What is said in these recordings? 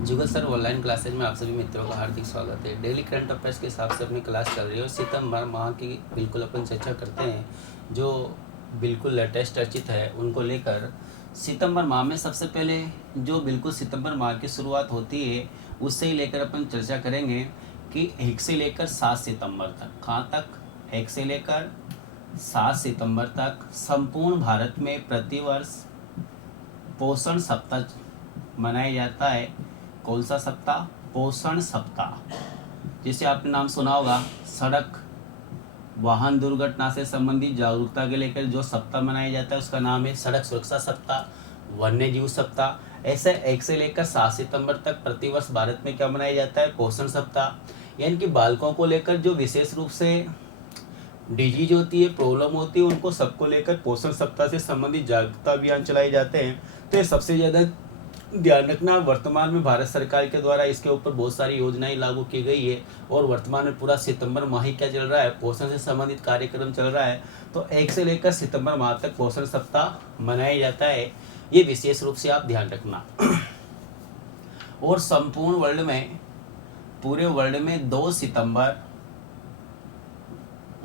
जुगल sir online classes में आप सभी मित्रों का हार्दिक स्वागत है। डेली करंट अफेयर्स के हिसाब से अपनी क्लास चल रही है और सितंबर माह की बिल्कुल अपन चर्चा करते हैं जो बिल्कुल लेटेस्ट चर्चित है उनको लेकर। सितंबर माह में सबसे पहले जो बिल्कुल सितंबर माह की शुरुआत होती है उससे ही लेकर अपन चर्चा करेंगे कि 1 से लेकर 7 सितंबर तक, कहाँ तक, 1 से लेकर 7 सितंबर तक संपूर्ण भारत में प्रतिवर्ष पोषण सप्ताह मनाया जाता है। कौन सा सप्ताह? पोषण सप्ताह, जिसे आपने नाम सुना होगा। सड़क वाहन दुर्घटना से संबंधित जागरूकता के लेकर जो सप्ताह मनाया जाता है उसका नाम है सड़क सुरक्षा सप्ताह, वन्य जीव सप्ताह। ऐसे 1 से लेकर 7 सितंबर तक प्रतिवर्ष भारत में क्या मनाया जाता है? पोषण सप्ताह। यानी कि बालकों को लेकर जो विशेष रूप से डिजीज होती है, प्रॉब्लम होती है, उनको सबको लेकर पोषण सप्ताह से संबंधित जागरूकता अभियान चलाए जाते हैं। तो ये सबसे ज़्यादा ध्यान रखना, वर्तमान में भारत सरकार के द्वारा इसके ऊपर बहुत सारी योजनाएं लागू की गई है और वर्तमान में पूरा सितंबर माह ही क्या चल रहा है? पोषण से संबंधित कार्यक्रम चल रहा है। तो 1 से लेकर सितंबर माह तक पोषण सप्ताह मनाया जाता है, ये विशेष रूप से आप ध्यान रखना। और संपूर्ण वर्ल्ड में, पूरे वर्ल्ड में 2 सितंबर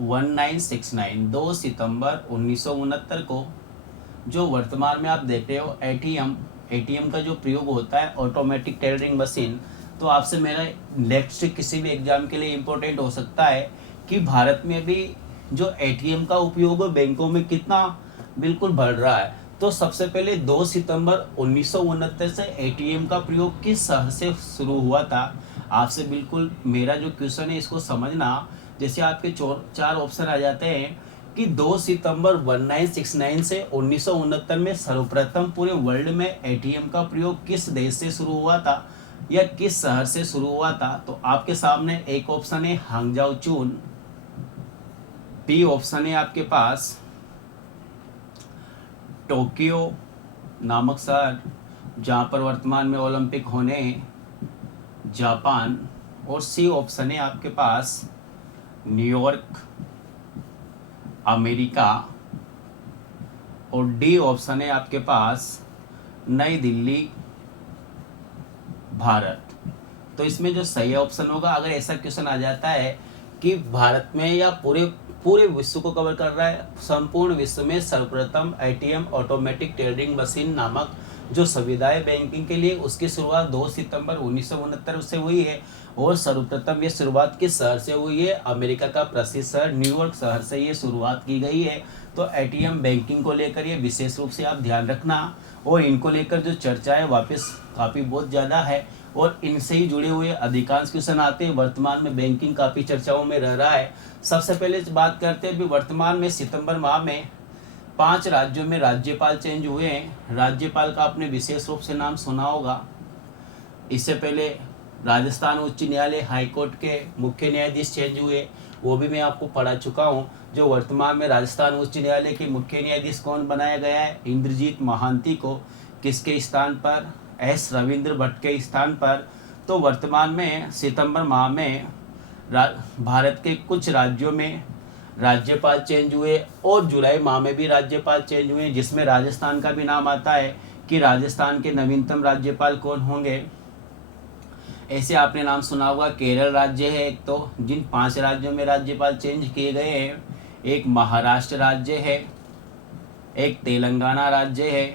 1969, 2 सितंबर 1969 को जो वर्तमान में आप देख रहे हो एटीएम का जो प्रयोग होता है, ऑटोमेटिक टेलरिंग मशीन। तो आपसे मेरा नेक्स्ट किसी भी एग्जाम के लिए इम्पोर्टेंट हो सकता है कि भारत में भी जो एटीएम का उपयोग बैंकों में कितना बिल्कुल बढ़ रहा है। तो सबसे पहले 2 सितंबर 1969 से एटीएम का प्रयोग किस शहर से शुरू हुआ था? आपसे बिल्कुल मेरा जो क्वेश्चन है इसको समझना। जैसे आपके 4 ऑप्शन आ जाते हैं कि 2 सितंबर 1969 से 1969 में सर्वप्रथम पूरे वर्ल्ड में एटीएम का प्रयोग किस देश से शुरू हुआ था या किस शहर से शुरू हुआ था? तो आपके सामने एक ऑप्शन है हांगजाओ चून, बी ऑप्शन है आपके पास टोक्यो नामक शहर जहाँ पर वर्तमान में ओलंपिक होने जापान, और सी ऑप्शन है आपके पास न्यूयॉर्क अमेरिका, और डी ऑप्शन है आपके पास नई दिल्ली भारत। तो इसमें जो सही ऑप्शन होगा, अगर ऐसा क्वेश्चन आ जाता है कि भारत में या पूरे पूरे विश्व को कवर कर रहा है, संपूर्ण विश्व में सर्वप्रथम एटीएम ऑटोमेटिक टेलरिंग मशीन नामक जो सुविधा है बैंकिंग के लिए, उसकी शुरुआत 2 सितंबर 1969 से हुई है। और सर्वप्रथम ये शुरुआत किस शहर से हुई है? अमेरिका का प्रसिद्ध शहर न्यूयॉर्क शहर से ये शुरुआत की गई है। तो एटीएम बैंकिंग को लेकर ये विशेष रूप से आप ध्यान रखना, और इनको लेकर जो चर्चा है वापस काफ़ी बहुत ज़्यादा है और इनसे ही जुड़े हुए अधिकांश क्वेश्चन आते हैं। वर्तमान में बैंकिंग काफ़ी चर्चाओं में रह रहा है। सबसे पहले बात करते हैं, वर्तमान में सितंबर माह में 5 राज्यों में राज्यपाल चेंज हुए हैं। राज्यपाल का आपने विशेष रूप से नाम सुना होगा। इससे पहले राजस्थान उच्च न्यायालय हाईकोर्ट के मुख्य न्यायाधीश चेंज हुए, वो भी मैं आपको पढ़ा चुका हूँ। जो वर्तमान में राजस्थान उच्च न्यायालय के मुख्य न्यायाधीश कौन बनाया गया है? इंद्रजीत महांती को। किसके स्थान पर? एस रविंद्र भट्ट के स्थान पर। तो वर्तमान में सितंबर माह में भारत के कुछ राज्यों में राज्यपाल चेंज हुए और जुलाई माह में भी राज्यपाल चेंज हुए, जिसमें राजस्थान का भी नाम आता है कि राजस्थान के नवीनतम राज्यपाल कौन होंगे। ऐसे आपने नाम सुना होगा केरल राज्य है एक, तो जिन 5 राज्यों में राज्यपाल चेंज किए गए हैं, एक महाराष्ट्र राज्य है, एक तेलंगाना राज्य है,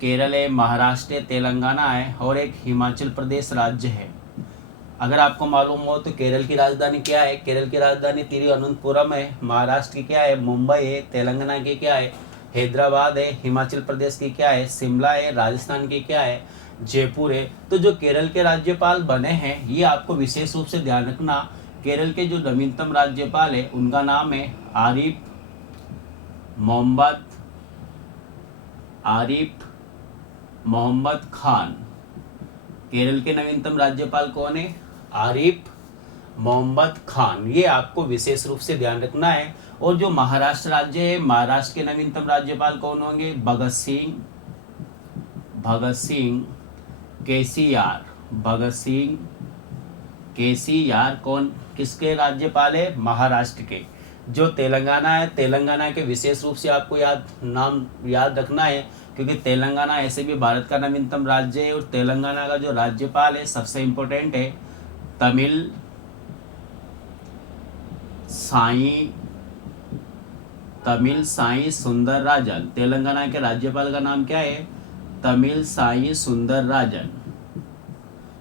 केरल है, महाराष्ट्र है, तेलंगाना है, और एक हिमाचल प्रदेश राज्य है। अगर आपको मालूम हो तो केरल की राजधानी क्या है? केरल की राजधानी तिरुवनंतपुरम है। महाराष्ट्र की क्या है? मुंबई है। तेलंगाना की क्या है? हैदराबाद है। हिमाचल प्रदेश की क्या है? शिमला है। राजस्थान की क्या है? जयपुर है। तो जो केरल के राज्यपाल बने हैं ये आपको विशेष रूप से ध्यान रखना। केरल के जो नवीनतम राज्यपाल है उनका नाम है आरिफ मोहम्मद खान। केरल के नवीनतम राज्यपाल कौन है? आरिफ मोहम्मद खान। ये आपको विशेष रूप से ध्यान रखना है। और जो महाराष्ट्र राज्य है, महाराष्ट्र के नवीनतम राज्यपाल कौन होंगे? भगत सिंह केसीआर कौन किसके राज्यपाल है? महाराष्ट्र के। जो तेलंगाना है, तेलंगाना के विशेष रूप से आपको नाम याद रखना है क्योंकि तेलंगाना ऐसे भी भारत का नवीनतम राज्य है और तेलंगाना का जो राज्यपाल है सबसे इम्पोर्टेंट है तमिल साई सुंदर राजन। तेलंगाना के राज्यपाल का नाम क्या है? तमिल साई सुंदर राजन।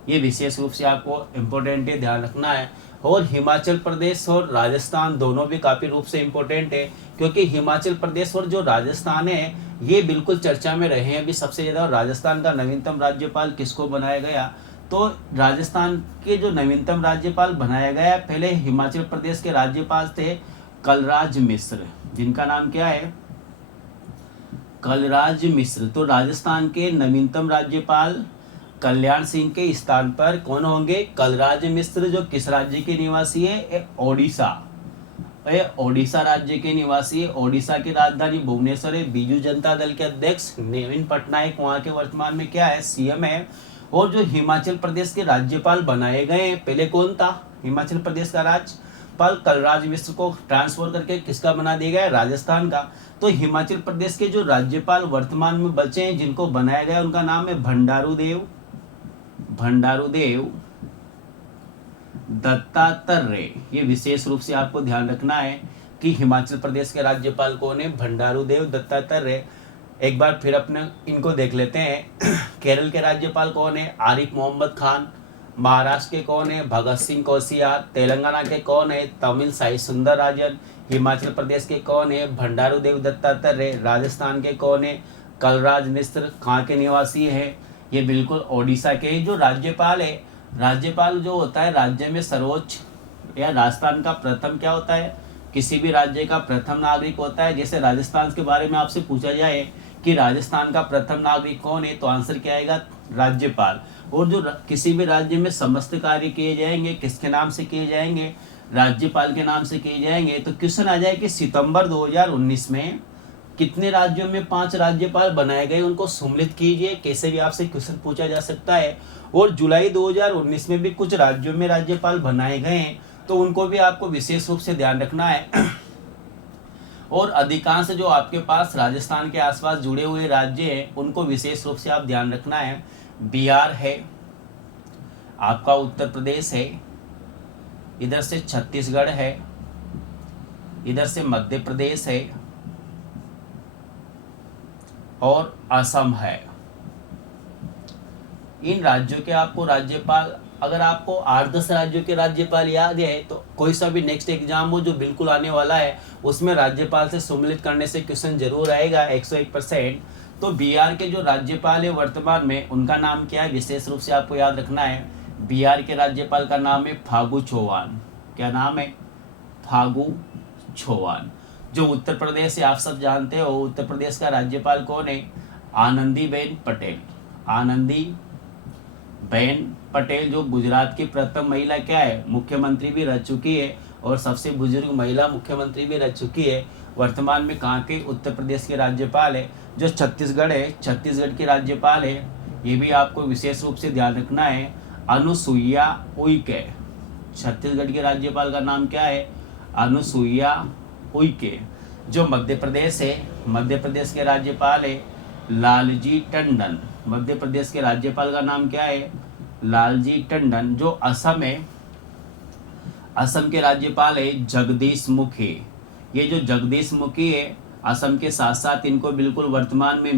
ये विशेष रूप से आपको इम्पोर्टेंट है, ध्यान रखना है। और हिमाचल प्रदेश और राजस्थान दोनों भी काफ़ी रूप से इम्पोर्टेंट है, क्योंकि हिमाचल प्रदेश और जो राजस्थान है ये बिल्कुल चर्चा में रहे हैं अभी सबसे ज़्यादा। और राजस्थान का नवीनतम राज्यपाल किसको बनाया गया? तो राजस्थान के जो नवीनतम राज्यपाल बनाया गया, पहले हिमाचल प्रदेश के राज्यपाल थे कलराज मिश्र, जिनका नाम क्या है? कलराज मिश्र। तो राजस्थान के नवीनतम राज्यपाल कल्याण सिंह के स्थान पर कौन होंगे? कलराज मिश्र, जो किस राज्य के निवासी है? ओडिशा। ओडिशा राज्य के निवासी है। ओडिशा की राजधानी भुवनेश्वर है। बीजू जनता दल के अध्यक्ष नवीन पटनायक वहाँ के वर्तमान में क्या है? सीएम है। और जो हिमाचल प्रदेश के राज्यपाल बनाए गए, पहले कौन था हिमाचल प्रदेश का राज्यपाल? कलराज मिश्र को ट्रांसफर करके किसका बना दिया गया? राजस्थान का। तो हिमाचल प्रदेश के जो राज्यपाल वर्तमान में बचे हैं जिनको बनाया गया, उनका नाम है भंडारू देव दत्तात्रेय। ये विशेष रूप से आपको ध्यान रखना है कि हिमाचल प्रदेश के राज्यपाल कौन है? भंडारू देव दत्तात्रेय। एक बार फिर अपने इनको देख लेते हैं। केरल के राज्यपाल कौन है? आरिफ मोहम्मद खान। महाराष्ट्र के कौन है? भगत सिंह कोश्यारी। तेलंगाना के कौन है? तमिल साई सुंदर राजन। हिमाचल प्रदेश के कौन है? भंडारू देव दत्तात्रेय। राजस्थान के कौन है? कलराज मिश्र। कहाँ के निवासी है? ये बिल्कुल ओडिशा के। जो राज्यपाल है, राज्यपाल जो होता है राज्य में सर्वोच्च, या राजस्थान का प्रथम क्या होता है? किसी भी राज्य का प्रथम नागरिक होता है। जैसे राजस्थान के बारे में आपसे पूछा जाए कि राजस्थान का प्रथम नागरिक कौन है, तो आंसर क्या आएगा? राज्यपाल। और जो किसी भी राज्य में समस्त कार्य किए जाएंगे किसके नाम से किए जाएंगे? राज्यपाल के नाम से किए जाएंगे। तो क्वेश्चन आ जाए कि सितंबर 2019 में कितने राज्यों में 5 राज्यपाल बनाए गए, उनको सम्मिलित कीजिए। कैसे भी आपसे क्वेश्चन पूछा जा सकता है। और जुलाई 2019 में भी कुछ राज्यों में राज्यपाल बनाए गए हैं, तो उनको भी आपको विशेष रूप से ध्यान रखना है। और अधिकांश जो आपके पास राजस्थान के आसपास जुड़े हुए राज्य हैं उनको विशेष रूप से आप ध्यान रखना है। बिहार है, आपका उत्तर प्रदेश है, इधर से छत्तीसगढ़ है, इधर से मध्य प्रदेश है और असम है। इन राज्यों के आपको राज्यपाल, अगर आपको 8-10 राज्यों के राज्यपाल याद है तो कोई सा भी नेक्स्ट एग्जाम हो जो बिल्कुल आने वाला है उसमें राज्यपाल से सम्मिलित करने से क्वेश्चन जरूर आएगा 101%। तो बिहार के जो राज्यपाल है वर्तमान में, उनका नाम क्या है? विशेष रूप से आपको याद रखना है। बिहार के राज्यपाल का नाम है फागू चौहान। क्या नाम है? फागू चौहान। जो उत्तर प्रदेश है, आप सब जानते हो उत्तर प्रदेश का राज्यपाल कौन है? आनंदीबेन पटेल। आनंदीबेन पटेल जो गुजरात की प्रथम महिला क्या है? मुख्यमंत्री भी रह चुकी है और सबसे बुजुर्ग महिला मुख्यमंत्री भी रह चुकी है। वर्तमान में कहाँ के? उत्तर प्रदेश के राज्यपाल है। जो छत्तीसगढ़ है, छत्तीसगढ़ की राज्यपाल है, ये भी आपको विशेष रूप से ध्यान रखना है, अनुसुईया उइके। छत्तीसगढ़ के राज्यपाल का नाम क्या है? अनुसुईया उइके। जो मध्य प्रदेश है, मध्य प्रदेश के राज्यपाल है लालजी टंडन। मध्य प्रदेश के राज्यपाल का नाम क्या है? लालजी टंडन। जो असम है, असम के राज्यपाल है जगदीश मुखी। ये जो जगदीश मुखी है, असम के साथ साथ इनको बिल्कुल वर्तमान में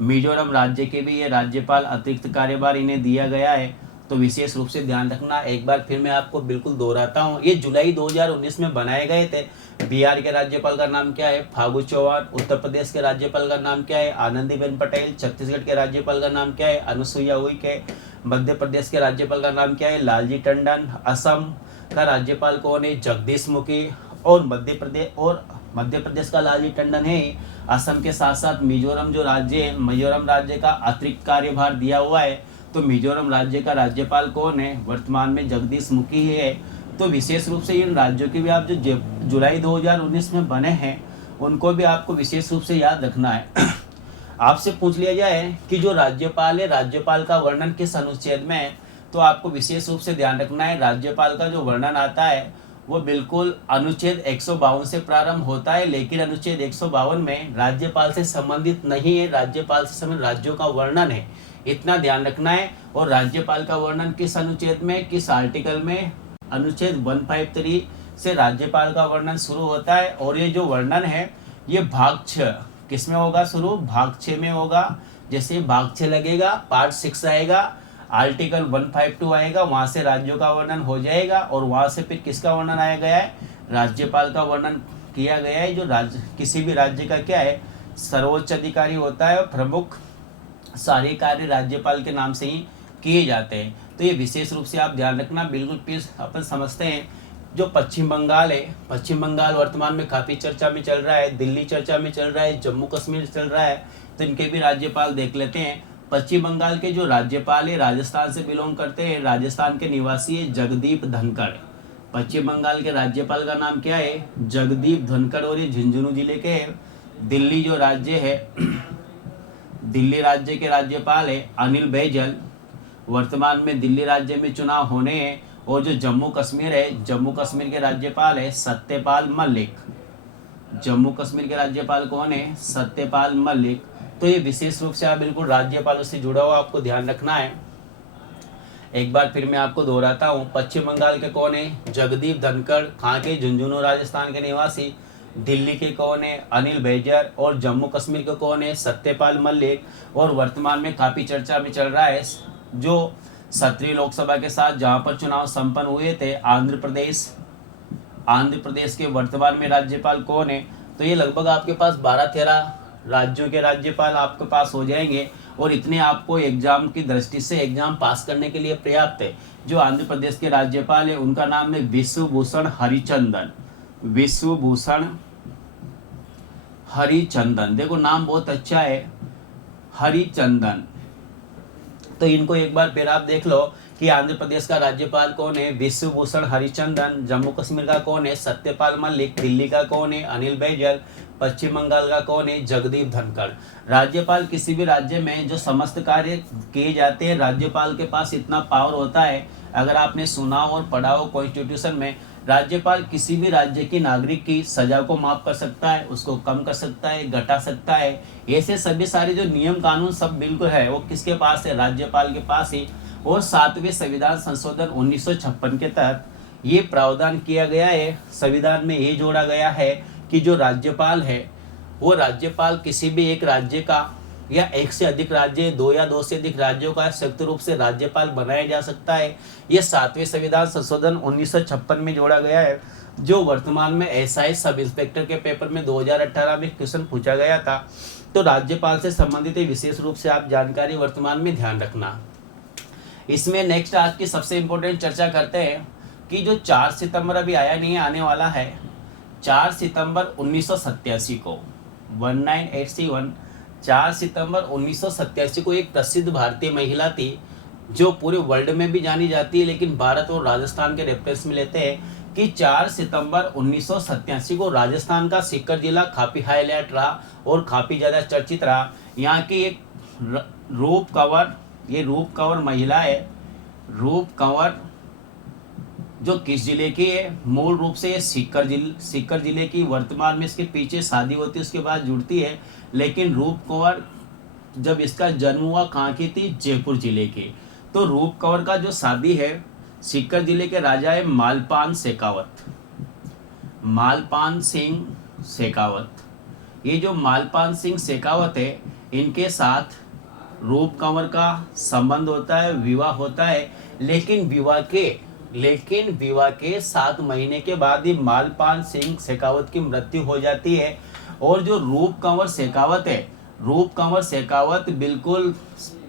मिजोरम राज्य के भी ये राज्यपाल अतिरिक्त कार्यभार इन्हें दिया गया है। तो विशेष रूप से ध्यान रखना। एक बार फिर मैं आपको बिल्कुल दोहराता हूँ, ये जुलाई 2019 में बनाए गए थे। बिहार के राज्यपाल का नाम क्या है? फागू चौहान। उत्तर प्रदेश के राज्यपाल का नाम क्या है? आनंदीबेन पटेल। छत्तीसगढ़ के राज्यपाल का नाम क्या है? अनुसुईया उइके। मध्य प्रदेश के राज्यपाल का नाम क्या है? लालजी टंडन। असम का राज्यपाल कौन है? जगदीश मुखी। और मध्य प्रदेश का लालजी टंडन है। असम के साथ साथ मिजोरम जो राज्य है, मिजोरम राज्य का अतिरिक्त कार्यभार दिया हुआ है। तो मिजोरम राज्य का राज्यपाल कौन है? वर्तमान में जगदीश मुखी है। तो विशेष रूप से इन राज्यों के भी आप जो जुलाई 2019 में बने हैं उनको भी आपको विशेष रूप से याद रखना है। आपसे पूछ लिया जाए कि जो राज्यपाल है, राज्यपाल का वर्णन किस अनुच्छेद में है, तो आपको विशेष रूप से ध्यान रखना है। राज्यपाल का जो वर्णन आता है वो बिल्कुल अनुच्छेद 152 से प्रारंभ होता है, लेकिन अनुच्छेद 152 में राज्यपाल से संबंधित नहीं है, राज्यपाल से संबंधित राज्यों का वर्णन है, इतना ध्यान रखना है। और राज्यपाल का वर्णन किस अनुच्छेद में, किस आर्टिकल में, अनुच्छेद 153 से राज्यपाल का वर्णन शुरू होता है। और ये जो वर्णन है ये भाग 6 किस में होगा शुरू, भाग 6 में होगा। जैसे भाग 6 लगेगा, पार्ट 6 आएगा, आर्टिकल 152 आएगा, वहाँ से राज्यों का वर्णन हो जाएगा। और वहाँ से फिर किसका वर्णन आया गया है, राज्यपाल का वर्णन किया गया है, जो राज्य किसी भी राज्य का क्या है, सर्वोच्च अधिकारी होता है और प्रमुख सारे कार्य राज्यपाल के नाम से ही किए जाते हैं। तो ये विशेष रूप से आप ध्यान रखना। बिल्कुल प्लीज अपन समझते हैं जो पश्चिम बंगाल है, पश्चिम बंगाल वर्तमान में काफ़ी चर्चा में चल रहा है, दिल्ली चर्चा में चल रहा है, जम्मू कश्मीर चल रहा है, तो इनके भी राज्यपाल देख लेते हैं। पश्चिम बंगाल के जो राज्यपाल है राजस्थान से बिलोंग करते हैं, राजस्थान के निवासी है जगदीप धनखड़। पश्चिम बंगाल के राज्यपाल का नाम क्या है, जगदीप धनखड़, और ये झुंझुनू जिले के हैं। दिल्ली जो राज्य है, दिल्ली राज्य के राज्यपाल है अनिल बैजल, वर्तमान में दिल्ली राज्य में चुनाव होने हैं। और जो जम्मू कश्मीर है, जम्मू कश्मीर के राज्यपाल है सत्यपाल मलिक। जम्मू कश्मीर के राज्यपाल कौन है, सत्यपाल मलिक। तो ये विशेष रूप से आप बिल्कुल राज्यपालों से जुड़ा हुआ आपको ध्यान रखना है। एक बार फिर मैं आपको दोहराता हूँ, पश्चिम बंगाल के कौन है, जगदीप धनखड़, कहाँ के, झुंझुनू राजस्थान के निवासी। दिल्ली के कौन है, अनिल बैजल। और जम्मू कश्मीर के कौन है, सत्यपाल मलिक। और वर्तमान में काफ़ी चर्चा में चल रहा है जो 17वीं लोकसभा के साथ जहाँ पर चुनाव संपन्न हुए थे, आंध्र प्रदेश के वर्तमान में राज्यपाल कौन है। तो ये लगभग आपके पास 12-13 राज्यों के राज्यपाल आपके पास हो जाएंगे। और इतने आपको एग्जाम की दृष्टि से एग्जाम पास करने के लिए पर्याप्त है। जो आंध्र प्रदेश के राज्यपाल है उनका नाम है विश्वभूषण हरिचंदन। विश्वभूषण हरिचंदन, देखो नाम बहुत अच्छा है, हरिचंदन। तो इनको एक बार फिर आप देख लो कि आंध्र प्रदेश का राज्यपाल कौन है, विश्वभूषण हरिचंदन। जम्मू कश्मीर का कौन है, सत्यपाल मलिक। दिल्ली का कौन है, अनिल बैजल। पश्चिम बंगाल का कौन है, जगदीप धनखड़। राज्यपाल किसी भी राज्य में जो समस्त कार्य किए जाते हैं, राज्यपाल के पास इतना पावर होता है। अगर आपने सुना और पढ़ा हो कॉन्स्टिट्यूशन में, राज्यपाल किसी भी राज्य की नागरिक की सजा को माफ कर सकता है, उसको कम कर सकता है, घटा सकता है। ऐसे सभी सारे जो नियम कानून सब बिल्कुल है वो किसके पास है, राज्यपाल के पास ही। और 7वें संविधान संशोधन 1956 के तहत ये प्रावधान किया गया है, संविधान में ये जोड़ा गया है कि जो राज्यपाल है वो राज्यपाल किसी भी एक राज्य का या एक से अधिक राज्य, 2 या 2 से अधिक राज्यों का संयुक्त रूप से राज्यपाल बनाया जा सकता है। ये 7वें संविधान संशोधन 1956 में जोड़ा गया है, जो वर्तमान में एसआई सब इंस्पेक्टर के पेपर में 2018 में क्वेश्चन पूछा गया था। तो राज्यपाल से संबंधित विशेष रूप से आप जानकारी वर्तमान में ध्यान रखना। इसमें नेक्स्ट आज की सबसे इम्पोर्टेंट चर्चा करते हैं कि जो 4 सितंबर अभी आया नहीं है, आने वाला है 4 सितंबर 1987 को, 1987, 4 सितंबर 1987 को एक प्रसिद्ध भारतीय महिला थी जो पूरे वर्ल्ड में भी जानी जाती है, लेकिन भारत और राजस्थान के रेफरेंस में लेते हैं कि 4 सितंबर 1987 को राजस्थान का सीकर जिला काफ़ी हाईलाइट रहा और काफ़ी ज़्यादा चर्चित रहा। यहाँ की एक रूप कंवर, ये रूप कंवर महिला है, रूप कंवर जो किस जिले की है, मूल रूप से ये सीकर जिले की। वर्तमान में इसके पीछे शादी होती है, उसके बाद जुड़ती है। लेकिन रूप कंवर जब इसका जन्म हुआ कहाँ की थी, जयपुर जिले की। तो रूप कंवर का जो शादी है सीकर जिले के राजा है मालपान शेखावत, मालपान सिंह शेखावत। ये जो मालपान सिंह शेखावत है, इनके साथ रूप कंवर का संबंध होता है, विवाह होता है। लेकिन विवाह के 7 महीने के बाद ही मालपान सिंह शेखावत की मृत्यु हो जाती है। और जो रूप कंवर शेखावत है, रूप कंवर शेखावत बिल्कुल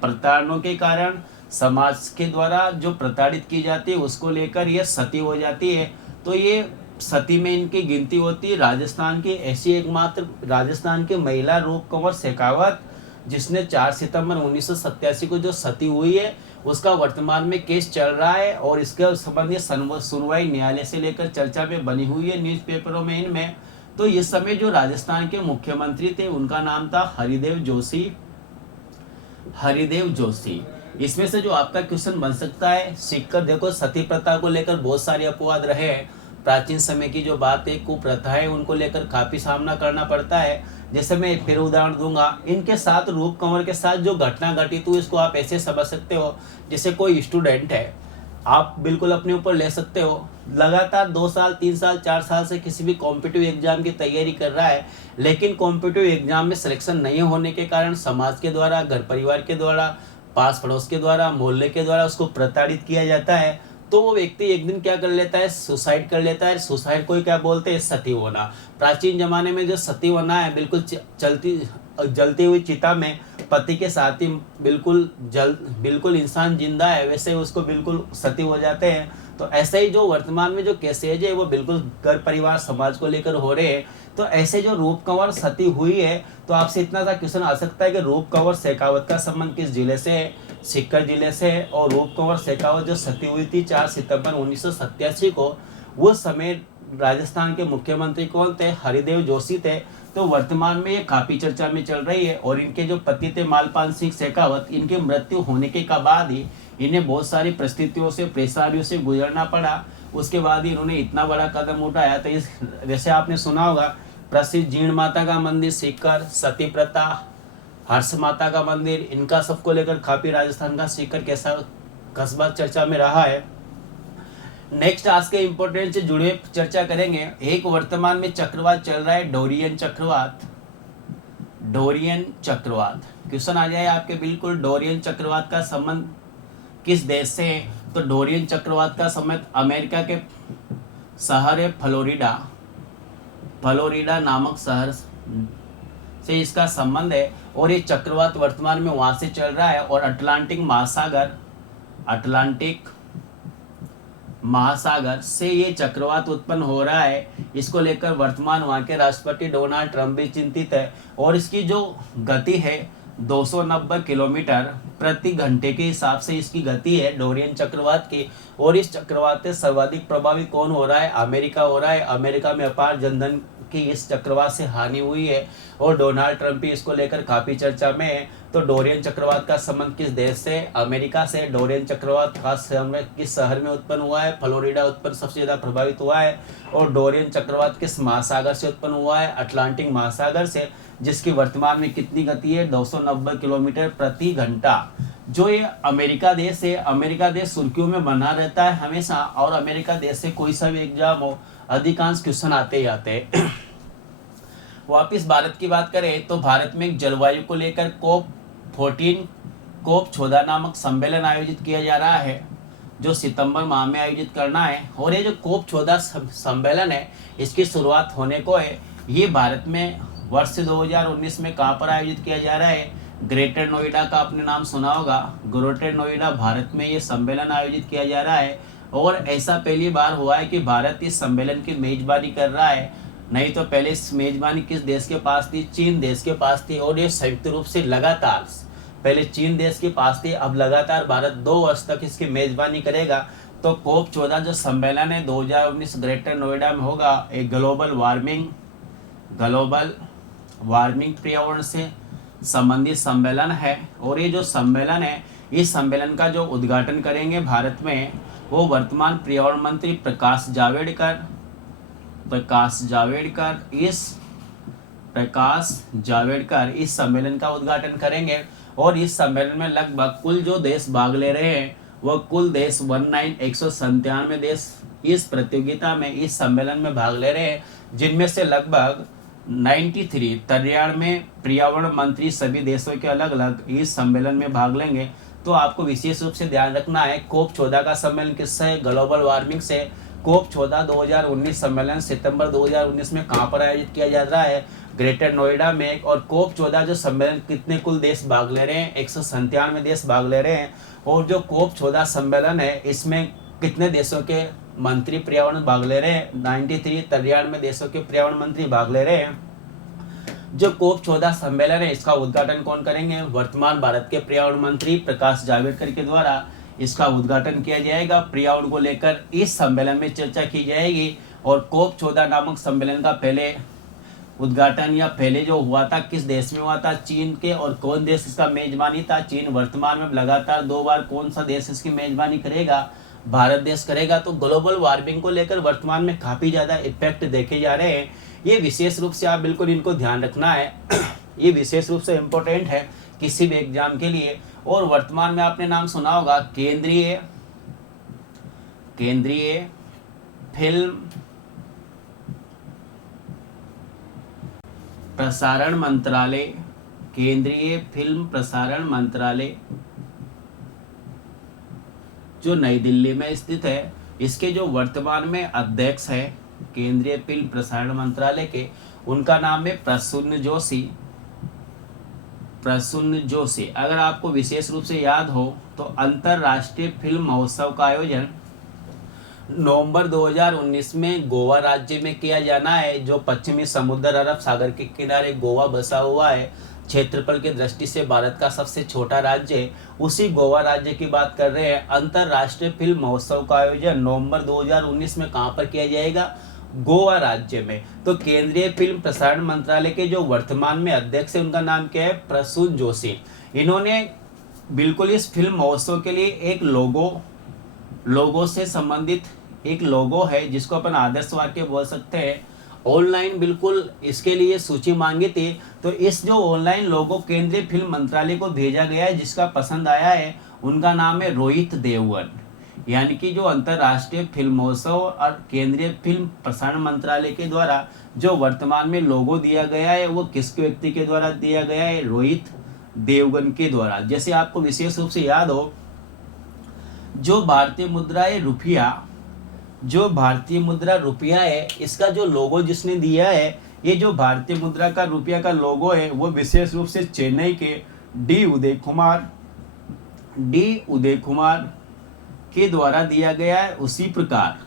प्रताड़नों के कारण समाज के द्वारा जो प्रताड़ित की जाती है उसको लेकर ये सती हो जाती है। तो ये सती में इनकी गिनती होती है। राजस्थान की ऐसी एकमात्र राजस्थान की महिला रूप कंवर शेखावत जिसने 4 सितंबर 1987 को जो सती हुई है, उसका वर्तमान में केस चल रहा है और इसके संबंधी सुनवाई न्यायालय से लेकर चर्चा में बनी हुई है, न्यूज़पेपरों में, इनमें। तो इस समय जो राजस्थान के मुख्यमंत्री थे उनका नाम था हरिदेव जोशी। हरिदेव जोशी। इसमें से जो आपका क्वेश्चन बन सकता है, सीकर, देखो सती प्रथा को लेकर बहुत सारे अपवाद रहे हैं, प्राचीन समय की जो बात है, कुप्रथा है, उनको लेकर काफ़ी सामना करना पड़ता है। जैसे मैं फिर उदाहरण दूंगा, इनके साथ रूप कंवर के साथ जो घटना घटित हुई इसको आप ऐसे समझ सकते हो, जैसे कोई स्टूडेंट है, आप बिल्कुल अपने ऊपर ले सकते हो, लगातार 2 साल 3 साल 4 साल से किसी भी कॉम्पिटिटिव एग्जाम की तैयारी कर रहा है, लेकिन कॉम्पिटिटिव एग्जाम में सिलेक्शन नहीं होने के कारण समाज के द्वारा, घर परिवार के द्वारा, पास पड़ोस के द्वारा, मोहल्ले के द्वारा उसको प्रताड़ित किया जाता है। तो वो व्यक्ति एक दिन क्या कर लेता है, सुसाइड कर लेता है। सुसाइड को क्या बोलते हैं, सती होना। प्राचीन जमाने में जो सती होना है, बिल्कुल जलती हुई चिता में पति के साथ ही बिल्कुल इंसान जिंदा है वैसे उसको बिल्कुल सती हो जाते हैं। तो ऐसे ही जो वर्तमान में जो केसेज है वो बिल्कुल घर परिवार समाज को लेकर हो रहे हैं। तो ऐसे जो रूप कंवर सती हुई है, तो आपसे इतना सा क्वेश्चन आ सकता है कि रूप कंवर शेखावत का संबंध किस जिले से है, सीकर जिले से है। और रूप कंवर शेखावत जो सती हुई थी 4 सितंबर 1987 को, वो समय राजस्थान के मुख्यमंत्री कौन थे, हरिदेव जोशी थे। तो वर्तमान में ये काफी चर्चा में चल रही है। और इनके जो पति थे मालपाल सिंह शेखावत, इनकी मृत्यु होने के बाद ही इन्हें बहुत सारी परिस्थितियों से, परेशानियों से गुजरना पड़ा। उसके बाद ही इन्होंने इतना बड़ा कदम उठाया। तो इस जैसे आपने सुना होगा, प्रसिद्ध जीण माता का मंदिर सीकर, सती प्रथा, हर्ष माता का मंदिर, इनका सबको लेकर काफी राजस्थान का सीकर कैसा कस्बा चर्चा में रहा है। नेक्स्ट आज के इंपोर्टेंट से जुड़े चर्चा करेंगे। एक वर्तमान में चक्रवात चल रहा है, डोरियन चक्रवात। डोरियन चक्रवात क्वेश्चन आ जाए आपके, बिल्कुल डोरियन चक्रवात का संबंध किस देश से है? तो डोरियन चक्रवात का संबंध अमेरिका के शहर है फ्लोरिडा, फ्लोरिडा नामक शहर से इसका संबंध है। और ये चक्रवात वर्तमान में वहां से चल रहा है और अटलांटिक महासागर से ये चक्रवात उत्पन्न हो रहा है। इसको लेकर वर्तमान वहां के राष्ट्रपति डोनाल्ड ट्रंप भी चिंतित है। और इसकी जो गति है 290 किलोमीटर प्रति घंटे के हिसाब से इसकी गति है डोरियन चक्रवात की। और इस चक्रवात से सर्वाधिक प्रभावित कौन हो रहा है, अमेरिका हो रहा है। अमेरिका में अपार जनधन की इस चक्रवात से हानि हुई है और डोनाल्ड ट्रंप भी इसको लेकर काफी चर्चा में है। तो डोरियन चक्रवात का संबंध किस देश से, अमेरिका से। डोरियन चक्रवात खास किस शहर में उत्पन्न हुआ है, फ्लोरिडा उत्पन्न सबसे ज्यादा प्रभावित हुआ है। और डोरियन चक्रवात किस महासागर से उत्पन्न हुआ है, अटलांटिक महासागर से, जिसकी वर्तमान में कितनी गति है 290 किलोमीटर प्रति घंटा। जो ये अमेरिका देश है, अमेरिका देश सुर्खियों में बना रहता है हमेशा। और अमेरिका देश से कोई सा भी एग्जाम हो, अधिकांश क्वेश्चन आते ही आते हैं। वापिस भारत की बात करें तो भारत में एक जलवायु को लेकर COP 14 नामक सम्मेलन आयोजित किया जा रहा है, जो सितंबर माह में आयोजित करना है। और ये जो COP 14 सम्मेलन है, इसकी शुरुआत होने को है। ये भारत में वर्ष 2019 में कहाँ पर आयोजित किया जा रहा है, ग्रेटर नोएडा का आपने नाम सुना होगा। ग्रेटर नोएडा भारत में ये सम्मेलन आयोजित किया जा रहा है। और ऐसा पहली बार हुआ है कि भारत इस सम्मेलन की मेजबानी कर रहा है। नहीं तो पहले इस मेजबानी किस देश के पास थी, चीन देश के पास थी। और ये संयुक्त रूप से लगातार पहले चीन देश के पास थी, अब लगातार भारत 2 वर्ष तक इसकी मेजबानी करेगा। तो COP 14 जो सम्मेलन है 2019 ग्रेटर नोएडा में होगा। एक ग्लोबल वार्मिंग पर्यावरण से संबंधित सम्मेलन है। और ये जो सम्मेलन है, इस सम्मेलन का जो उद्घाटन करेंगे भारत में वो वर्तमान पर्यावरण मंत्री प्रकाश जावड़ेकर इस सम्मेलन का उद्घाटन करेंगे। और इस सम्मेलन में लगभग कुल जो देश भाग ले रहे हैं वह कुल देश 197 देश इस प्रतियोगिता में, इस सम्मेलन में भाग ले रहे हैं, जिनमें से लगभग 93 पर्यावरण मंत्री सभी देशों के अलग अलग इस सम्मेलन में भाग लेंगे। तो आपको विशेष रूप से ध्यान रखना है COP 14 का सम्मेलन किससे, ग्लोबल वार्मिंग से। COP 14 2019 सम्मेलन सितंबर 2019 में कहाँ पर आयोजित किया जा रहा है, ग्रेटर नोएडा में। और COP 14 जो सम्मेलन कितने कुल देश भाग ले रहे हैं, 197 देश भाग ले रहे हैं। और जो COP 14 सम्मेलन है इसमें कितने देशों के मंत्री पर्यावरण भाग ले रहे हैं, 93 देशों के पर्यावरण मंत्री भाग ले रहे हैं। जो COP 14 सम्मेलन है इसका उद्घाटन कौन करेंगे, वर्तमान भारत के पर्यावरण मंत्री प्रकाश जावड़ेकर के द्वारा इसका उद्घाटन किया जाएगा। पर्यावरण को लेकर इस सम्मेलन में चर्चा की जाएगी। और COP 14 नामक सम्मेलन का पहले उद्घाटन या पहले जो हुआ था किस देश में हुआ था, चीन के। और कौन देश इसका मेजबानी था, चीन। वर्तमान में लगातार 2 बार कौन सा देश इसकी मेजबानी करेगा, भारत देश करेगा तो ग्लोबल वार्मिंग को लेकर वर्तमान में काफ़ी ज़्यादा इफेक्ट देखे जा रहे हैं। ये विशेष रूप से आप बिल्कुल इनको ध्यान रखना है। ये विशेष रूप से इम्पोर्टेंट है किसी भी एग्जाम के लिए। और वर्तमान में आपने नाम सुना होगा केंद्रीय फिल्म प्रसारण मंत्रालय, केंद्रीय फिल्म प्रसारण मंत्रालय जो नई दिल्ली में स्थित है, इसके जो वर्तमान में अध्यक्ष है केंद्रीय फिल्म प्रसारण मंत्रालय के, उनका नाम है प्रसून जोशी। अगर आपको विशेष रूप से याद हो तो अंतर्राष्ट्रीय फिल्म महोत्सव का आयोजन नवंबर 2019 में गोवा राज्य में किया जाना है, जो पश्चिमी समुद्र अरब सागर के किनारे गोवा बसा हुआ है। क्षेत्रफल की दृष्टि से भारत का सबसे छोटा राज्य है। उसी गोवा राज्य की बात कर रहे हैं। अंतर्राष्ट्रीय फिल्म महोत्सव का आयोजन नवंबर 2019 में कहाँ पर किया जाएगा? गोवा राज्य में। तो केंद्रीय फिल्म प्रसारण मंत्रालय के जो वर्तमान में अध्यक्ष है, उनका नाम क्या है? प्रसून जोशी। इन्होंने बिल्कुल इस फिल्म महोत्सव के लिए एक लोगो से संबंधित एक लोगो है, जिसको अपन आदर्श वाक्य बोल सकते हैं। ऑनलाइन बिल्कुल इसके लिए सूची मांगी थी, तो इस जो ऑनलाइन लोगो केंद्रीय फिल्म मंत्रालय को भेजा गया है, जिसका पसंद आया है, उनका नाम है रोहित देवगन। यानी कि जो अंतर्राष्ट्रीय फिल्म महोत्सव और केंद्रीय फिल्म प्रसारण मंत्रालय के द्वारा जो वर्तमान में लोगो दिया गया है, वो किस व्यक्ति के द्वारा दिया गया है? रोहित देवगन के द्वारा। जैसे आपको विशेष रूप से याद हो, जो भारतीय मुद्रा रुपया है, इसका जो लोगो जिसने दिया है, ये जो भारतीय मुद्रा का रुपया का लोगो है, वो विशेष रूप से चेन्नई के डी उदय कुमार के द्वारा दिया गया है। उसी प्रकार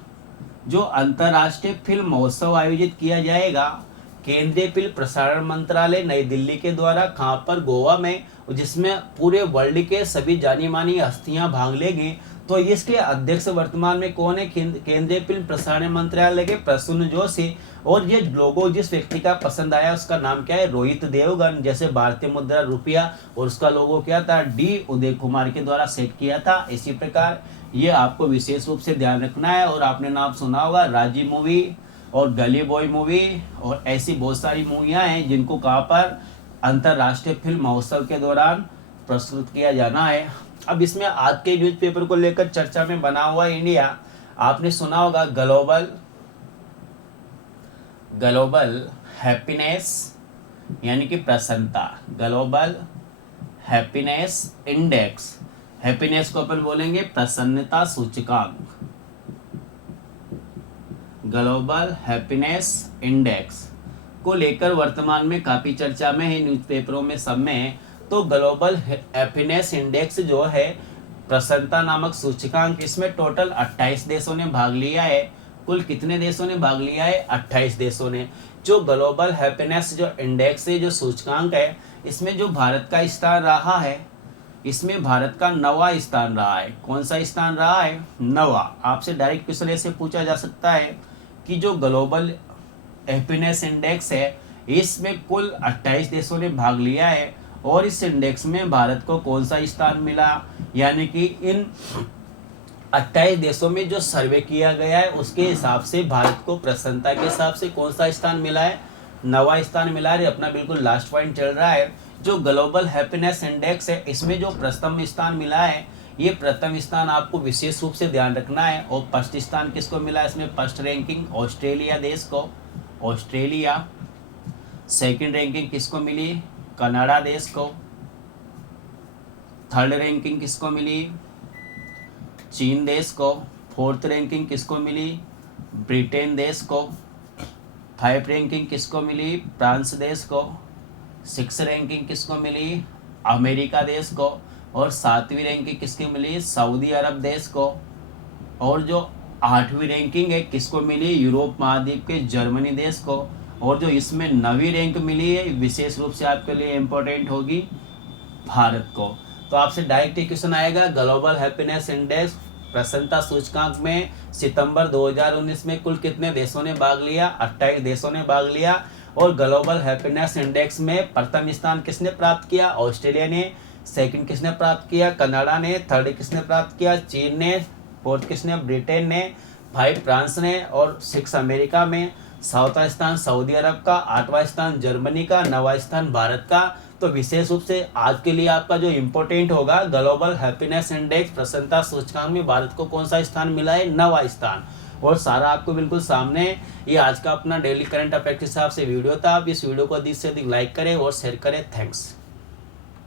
जो अंतर्राष्ट्रीय फिल्म महोत्सव आयोजित किया जाएगा केंद्रीय फिल्म प्रसारण मंत्रालय नई दिल्ली के द्वारा, कहाँ पर? गोवा में, जिसमें पूरे वर्ल्ड के सभी जानी मानी हस्तियां भाग लेंगी। तो इसके अध्यक्ष वर्तमान में कौन है? केंद्रीय फिल्म प्रसारण मंत्रालय के प्रसून जोशी। और ये लोगो जिस व्यक्ति का पसंद आया, उसका नाम क्या है? रोहित देवगन। जैसे भारतीय मुद्रा रुपया और उसका लोगो क्या था? डी उदय कुमार के द्वारा सेट किया था। इसी प्रकार ये आपको विशेष रूप से ध्यान रखना है। और आपने नाम सुना होगा राजी मूवी और गली बॉय मूवी, और ऐसी बहुत सारी मूवियाँ हैं जिनको कहाँ पर? अंतर्राष्ट्रीय फिल्म महोत्सव के दौरान प्रस्तुत किया जाना है। अब इसमें आज के न्यूज़पेपर को लेकर चर्चा में बना हुआ इंडिया। आपने सुना होगा ग्लोबल हैप्पीनेस यानी कि प्रसन्नता, ग्लोबल हैप्पीनेस इंडेक्स। हैप्पीनेस को अपन बोलेंगे प्रसन्नता सूचकांक। ग्लोबल हैप्पीनेस इंडेक्स को लेकर वर्तमान में काफ़ी चर्चा में है न्यूज़पेपरों में, सब में। तो ग्लोबल हैप्पीनेस इंडेक्स जो है प्रसन्नता नामक सूचकांक, इसमें टोटल 28 देशों ने भाग लिया है। कुल कितने देशों ने भाग लिया है? 28 देशों ने। जो ग्लोबल हैप्पीनेस जो इंडेक्स है, जो सूचकांक है, इसमें जो भारत का स्थान रहा है, इसमें भारत का 9वां स्थान रहा है। कौन सा स्थान रहा है? 9वां। आपसे डायरेक्ट क्वेश्चन ऐसे पूछा जा सकता है कि जो ग्लोबल हैप्पीनेस इंडेक्स है, इसमें कुल 28 देशों ने भाग लिया है, और इस इंडेक्स में भारत को कौन सा स्थान मिला? यानी कि इन 28 देशों में जो सर्वे किया गया है, उसके हिसाब से भारत को प्रसन्नता के हिसाब से कौन सा स्थान मिला है? 9वां स्थान मिला है। अपना बिल्कुल लास्ट पॉइंट चल रहा है। जो ग्लोबल हैप्पीनेस इंडेक्स है, इसमें जो प्रथम स्थान मिला है, ये प्रथम स्थान आपको विशेष रूप से ध्यान रखना है। और फर्स्ट स्थान किसको मिला है? इसमें फर्स्ट रैंकिंग ऑस्ट्रेलिया देश को, ऑस्ट्रेलिया। सेकंड रैंकिंग किसको मिली? कनाडा देश को। थर्ड रैंकिंग किसको मिली? चीन देश को। फोर्थ रैंकिंग किसको मिली? ब्रिटेन देश को। 5 रैंकिंग किसको मिली? फ्रांस देश को। 6 रैंकिंग किसको मिली? अमेरिका देश को। और 7वीं रैंकिंग किसकी मिली? सऊदी अरब देश को। और जो 8वीं रैंकिंग है किसको मिली? यूरोप महाद्वीप के जर्मनी देश को। और जो इसमें 9वीं रैंक मिली है, विशेष रूप से आपके लिए इम्पोर्टेंट होगी, भारत को। तो आपसे डायरेक्ट क्वेश्चन आएगा, ग्लोबल हैप्पीनेस इंडेक्स प्रसन्नता सूचकांक में सितंबर 2019 में कुल कितने देशों ने भाग लिया? 28 देशों ने भाग लिया। और ग्लोबल हैप्पीनेस इंडेक्स में प्रथम स्थान किसने प्राप्त किया? ऑस्ट्रेलिया ने। सेकंड किसने प्राप्त किया? कनाडा ने। थर्ड किसने प्राप्त किया? चीन ने। फोर्थ किसने, ब्रिटेन ने, 5 फ्रांस ने और 6 अमेरिका में, 7वां स्थान सऊदी अरब का, 8वां स्थान जर्मनी का, 9वां स्थान भारत का। तो विशेष रूप से आज के लिए आपका जो इम्पोर्टेंट होगा, ग्लोबल हैप्पीनेस इंडेक्स प्रसन्नता सूचकांक में भारत को कौन सा स्थान मिला है, 9वां स्थान। और सारा आपको बिल्कुल सामने, ये आज का अपना डेली करंट अफेयर के हिसाब से वीडियो था। आप इस वीडियो को अधिक से अधिक लाइक करें और शेयर करें। थैंक्स।